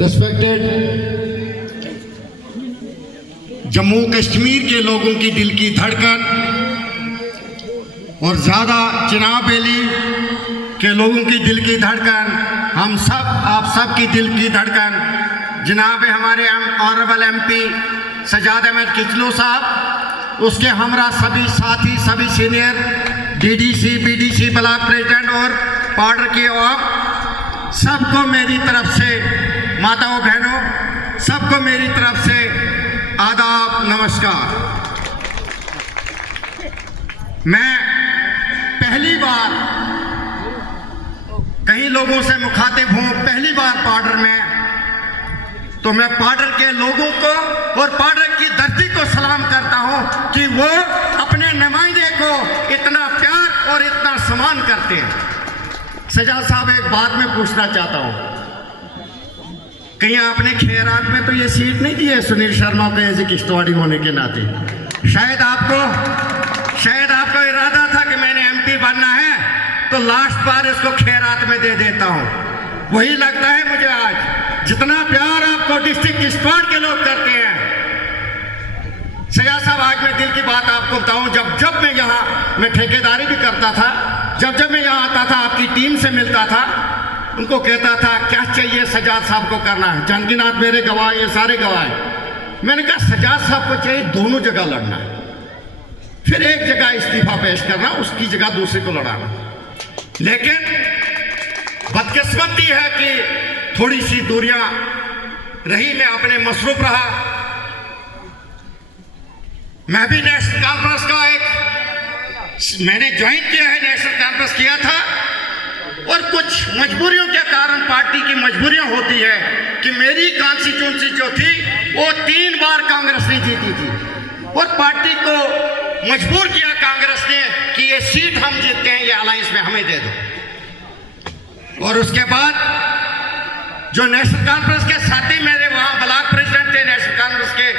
Respected Jammu Kashmir के लोगों की दिल की धड़कन और ज़्यादा चिनाब वैली के लोगों की दिल की धड़कन, हम सब आप सब की दिल की धड़कन जनाब हमारे ऑनरेबल एमपी सजाद अहमद किचलू साहब, उसके हमरा सभी साथी, सभी senior DDC, BDC, block president और पार्डर के और सबको मेरी तरफ से, माताओं बहनों सबको मेरी तरफ से आदाब, नमस्कार। मैं पहली बार कई लोगों से मुखातिब हूँ, पहली बार पार्डर में, तो मैं पार्डर के लोगों को और पार्डर की धरती को सलाम करता हूँ कि वो अपने नुमाइंदे को इतना प्यार और इतना सम्मान करते हैं। सजाद साहब, एक बात मैं पूछना चाहता हूँ, कहीं आपने खैरात में तो ये सीट नहीं दी है सुनील शर्मा को एज ए किश्तवाड़ी होने के नाते? शायद आपको इरादा था कि मैंने एमपी बनना है तो लास्ट बार इसको खैरात में दे देता हूँ। वही लगता है मुझे आज, जितना प्यार आपको डिस्ट्रिक्ट किश्तवाड़ के लोग करते हैं। सजाद साहब, आज मैं दिल की बात आपको बताऊं, जब मैं यहाँ मैं ठेकेदारी भी करता था, जब मैं यहाँ आता था आपकी टीम से मिलता था, उनको कहता था क्या चाहिए सजाद साहब को करना है। जानकीनाथ मेरे गवाह, ये सारे गवाह हैं। मैंने कहा सजाद साहब को चाहिए दोनों जगह लड़ना, फिर एक जगह इस्तीफा पेश करना, उसकी जगह दूसरे को लड़ाना। लेकिन बदकिस्मती है कि थोड़ी सी दूरियां रही, मैं अपने मसरूफ रहा। मैं भी नेशनल कॉन्फ्रेंस का मैंने ज्वाइन किया है, नेशनल कॉन्फ्रेंस किया था, और कुछ मजबूरियों के कारण, पार्टी की मजबूरियां होती है कि मेरी कॉन्स्टिट्यूंसी जो थी वो 3 बार कांग्रेस ने जीती थी, और पार्टी को मजबूर किया कांग्रेस ने कि ये सीट हम जीतते हैं, ये अलायंस में हमें दे दो। और उसके बाद जो नेशनल कॉन्फ्रेंस के साथी मेरे वहां ब्लॉक प्रेसिडेंट थे नेशनल कॉन्फ्रेंस के,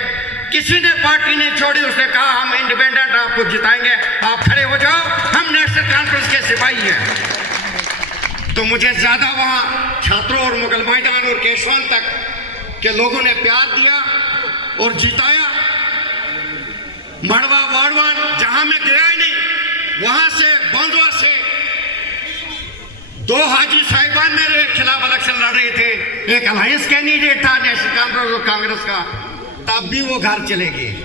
किसी ने पार्टी नहीं छोड़ी, उसने कहा हम इंडिपेंडेंट आपको जिताएंगे, आप खड़े हो जाओ, हम नेशनल कॉन्फ्रेंस के सिपाही हैं। तो मुझे ज्यादा वहां छात्रों और मुगल मैदान और केशवान तक के लोगों ने प्यार दिया और जिताया। मड़वा वाड़वान जहां मैं गया ही नहीं, वहां से बंदवा से 2 हाजी साहिबान मेरे खिलाफ इलेक्शन लड़ रहे थे, एक अलायंस कैंडिडेट था नेशनल कॉन्फ्रेंस और कांग्रेस का, तब भी वो घर चले गए।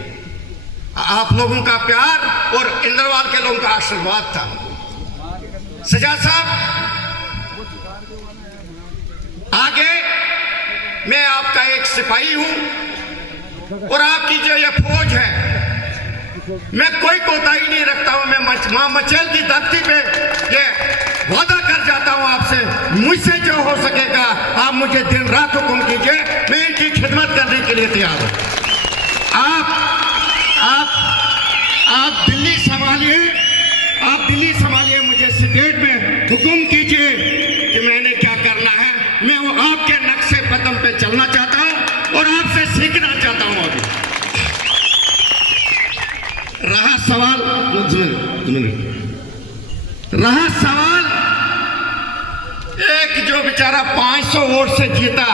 आप लोगों का प्यार और इंद्रवाल के लोगों का आशीर्वाद था। सजाद साहब, आगे मैं आपका एक सिपाही हूं, और आपकी जो ये फौज है, मैं कोई कोताही नहीं रखता हूं। मैं मां मचेल की धरती पे ये वादा कर जाता हूं आपसे, मुझसे जो हो सकेगा आप मुझे दिन रात हुक्म कीजिए, मैं इनकी खिदमत करने के लिए तैयार हूं। आप दिल्ली संभालिए, मुझे स्टेट में हुक्म कीजिए कि मैंने क्या करना है। मैं वो आपके नक्शे कदम पे चलना चाहता हूं और आपसे सीखना चाहता हूं। अभी रहा सवाल एक जो बेचारा 500 वोट से जीता,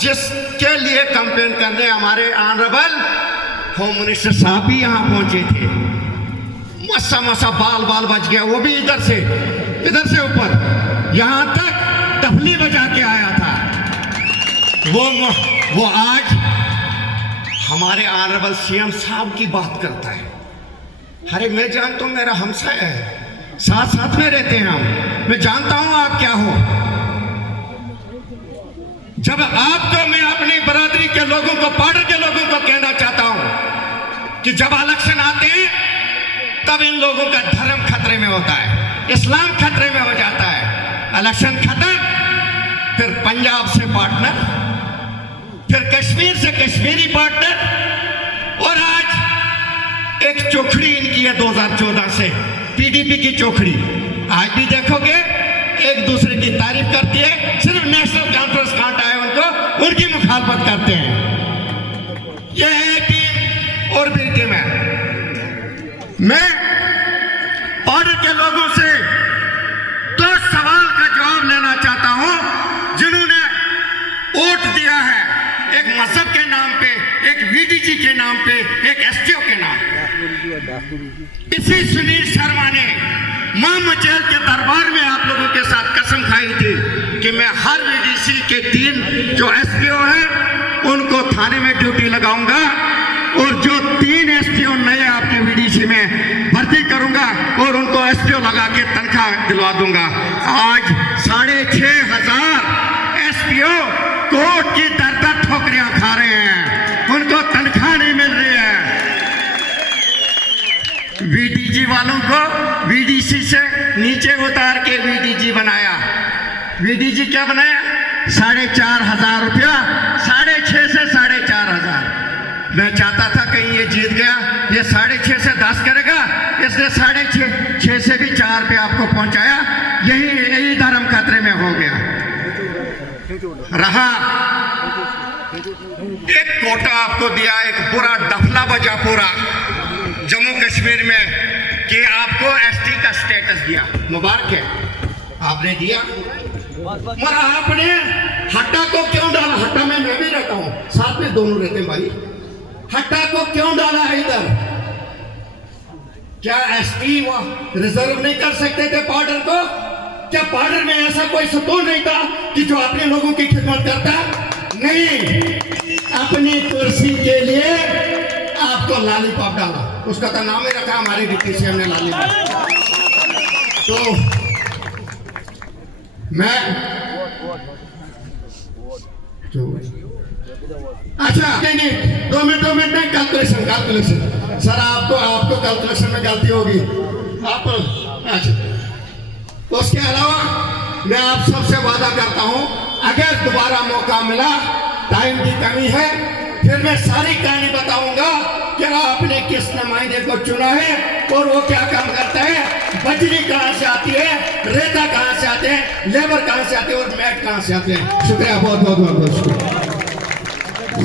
जिसके लिए कैंपेन करने हमारे ऑनरेबल होम मिनिस्टर साहब भी यहां पहुंचे थे, मसा बाल बच गया, वो भी इधर से ऊपर यहां तक तबली बजा के आया था। वो आज हमारे ऑनरेबल सीएम साहब की बात करता है। अरे मैं जानता हूं, मेरा हमसाया है, साथ में रहते हैं हम, मैं जानता हूं आप क्या हो। जब आपको मैं अपनी बरादरी के लोगों को, पार्डर के लोगों को कहना चाहता हूं कि जब इलेक्शन आते हैं तब इन लोगों का धर्म खतरे में होता है, इस्लाम खतरे में हो जाता है। इलेक्शन खत्म, फिर पंजाब से पार्टनर, फिर कश्मीर से कश्मीरी पार्टनर, और आज एक चोखड़ी इनकी है 2014 से, पीडीपी की चोखड़ी। आज भी देखोगे एक दूसरे की तारीफ करती है, सिर्फ नेशनल कॉन्फ्रेंस कांटा है उनको, उनकी मुखालफत करते हैं। यह है टीम और भी टीम है। मैं पार्टी के लोगों से तो सवाल का जवाब लेना चाहता हूं जिन्होंने वोट दिया मजहब के नाम पे, एक वीडीजी के नाम पे, एक एसटीओ के नाम पे। इसी सुनील शर्मा ने मां मचैल के दरबार में आप लोगों के साथ कसम खाई थी कि मैं हर वीडीसी के 3 जो एसटीओ हैं उनको थाने में ड्यूटी लगाऊंगा और जो 3 एसटीओ नए आपके वीडीसी में भर्ती करूंगा और उनको एसटीओ लगा के तनख्वाह दिलवा दूंगा। आज 6,500 एसटीओ कोर्ट की दर ठोकरियां खा रहे हैं, उनको तनख्वाह नहीं मिल रही है। वीडीजी वालों को वीडीसी से नीचे उतार के वीडीजी बनाया। वीडीजी क्या बनाया? 4,500 रुपया, 6.5 से 4,500। मैं चाहता था कहीं ये जीत गया, ये 6.5 से 10 करेगा, इसने 6.5 से भी 4 पे आपको पहुंचाया। यही धर्म खतरे में हो गया। रहा एक कोटा आपको दिया, एक पूरा डफला बजा पूरा जम्मू कश्मीर में कि आपको एसटी का स्टेटस दिया, मुबारक है, आपने दिया। मगर आपने हट्टा को क्यों डाला? हट्टा में मैं भी रहता हूं, साथ में दोनों रहते हैं भाई। हट्टा को क्यों डाला है इधर? क्या एसटी वो रिजर्व नहीं कर सकते थे बॉर्डर को? क्या बॉर्डर में ऐसा कोई सुकून नहीं था कि जो अपने लोगों की खिदमत करता? नहीं, अपनी कुर्सी के लिए आपको लॉलीपॉप डाला, उसका तो नाम ही रखा हमारी डिप्टी सीएम ने, लॉलीपॉप। तो मैं अच्छा नहीं, 2 मिनट में कैलकुलेशन सर, आपको कैलकुलेशन में गलती होगी आप। अच्छा, उसके अलावा मैं आप सबसे वादा करता हूं, अगर दोबारा मौका मिला, टाइम की कमी है, फिर मैं सारी कहानी बताऊंगा कि आपने किस नुमाइंदे को चुना है और वो क्या काम करता है, बजरी कहां से आती है, रेता कहां से आते हैं, लेबर कहां से आते हैं और मैट कहां से आते हैं। शुक्रिया, बहुत शुक्रिया।